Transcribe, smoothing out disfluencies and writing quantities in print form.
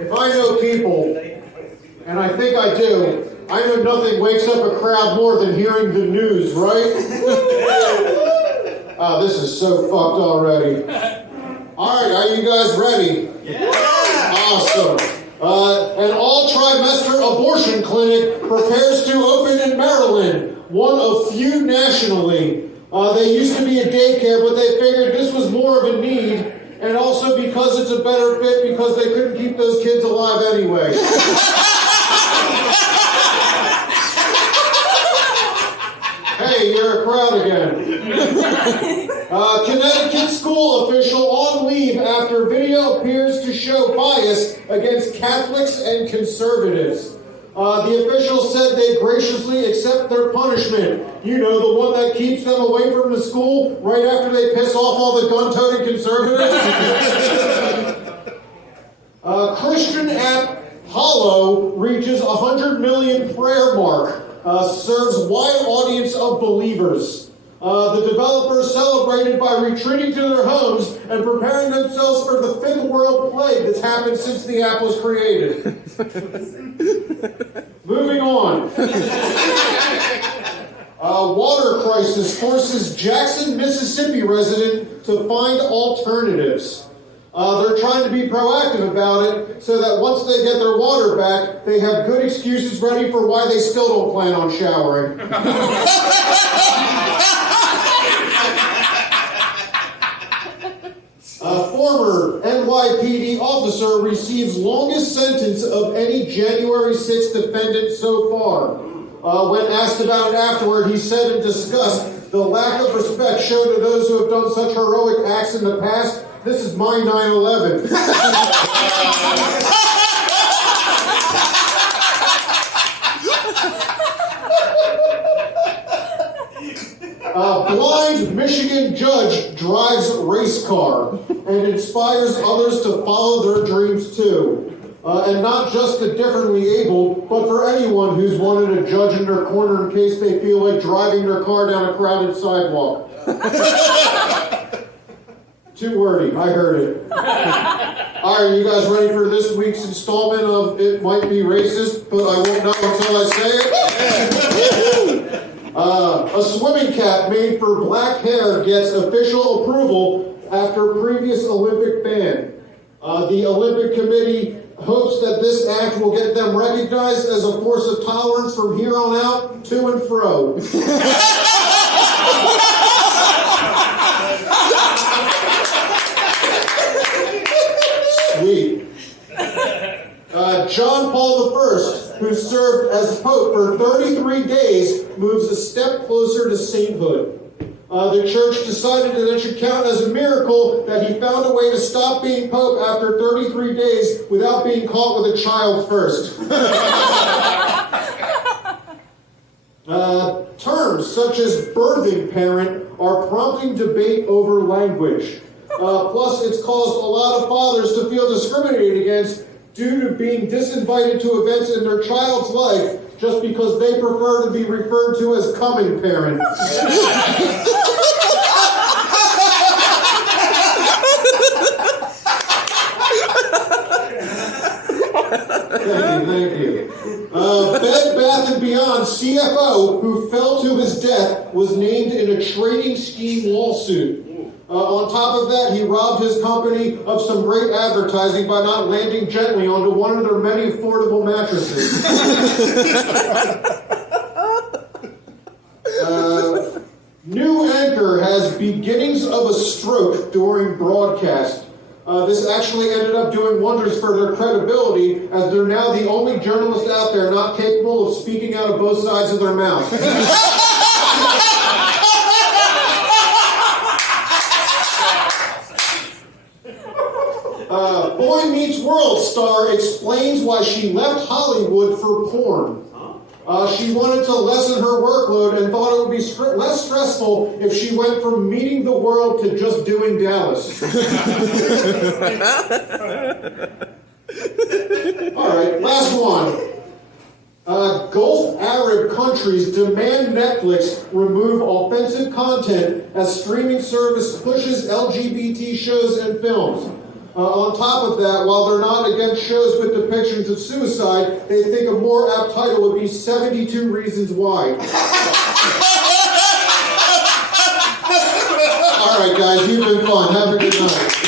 If I know people, and I think I do, I know nothing wakes up a crowd more than hearing the news, right? Oh, this is so fucked already. Alright, are you guys ready? Yeah! Awesome. An all-trimester abortion clinic prepares to open in Maryland, one of few nationally. They used to be a daycare, but they figured this was more of a need, and also because it's a better fit because they couldn't keep those kids alive anyway. Hey, you're a crowd again. Connecticut school official on leave after video appears to show bias against Catholics and conservatives. The official said they graciously accept their punishment. You know, the one that keeps them away from the school right after they piss off all the gun-toting conservatives. Christian app Hollow reaches 100 million prayer mark. Serves wide audience of believers. The developers celebrated by retreating to their homes and preparing themselves for the fifth world plague that's happened since the app was created. Moving on. Water crisis forces Jackson, Mississippi resident to find alternatives. They're trying to be proactive about it so that once they get their water back, they have good excuses ready for why they still don't plan on showering. A former NYPD officer receives longest sentence of any January 6th defendant so far. When asked about it afterward, he said in disgust, "The lack of respect shown to those who have done such heroic acts in the past. This is my 9/11. Blind Michigan judge drives race car and inspires others to follow their dreams too. And not just the differently abled, but for anyone who's wanted a judge in their corner in case they feel like driving their car down a crowded sidewalk. Too wordy, I heard it. Alright, you guys ready for this week's installment of It Might Be Racist, but I won't know until I say it? A swimming cap made for black hair gets official approval after previous Olympic ban. The Olympic Committee hopes that this act will get them recognized as a force of tolerance from here on out, to and fro. Sweet. John Paul I, who served as Pope for 33 days, moves a step closer to sainthood. The church decided that it should count as a miracle that he found a way to stop being Pope after 33 days without being caught with a child first. Terms such as birthing parent are prompting debate over language. Plus, it's caused a lot of fathers to feel discriminated against due to being disinvited to events in their child's life just because they prefer to be referred to as coming parent. Thank you. Bed Bath & Beyond CFO, who fell to his death, was named in a trading scheme lawsuit. On top of that, he robbed his company of some great advertising by not landing gently onto one of their many affordable mattresses. New anchor has beginnings of a stroke during broadcast. This actually ended up doing wonders for their credibility, as they're now the only journalist out there not capable of speaking out of both sides of their mouth. Boy Meets World star explains why she left Hollywood for porn. She wanted to lessen her workload and thought it would be less stressful if she went from meeting the world to just doing Dallas. All right, last one. Gulf Arab countries demand Netflix remove offensive content as streaming service pushes LGBT shows and films. On top of that, while they're not against shows with depictions of suicide, they think a more apt title would be 72 Reasons Why. All right, guys, you've been fun. Have a good night.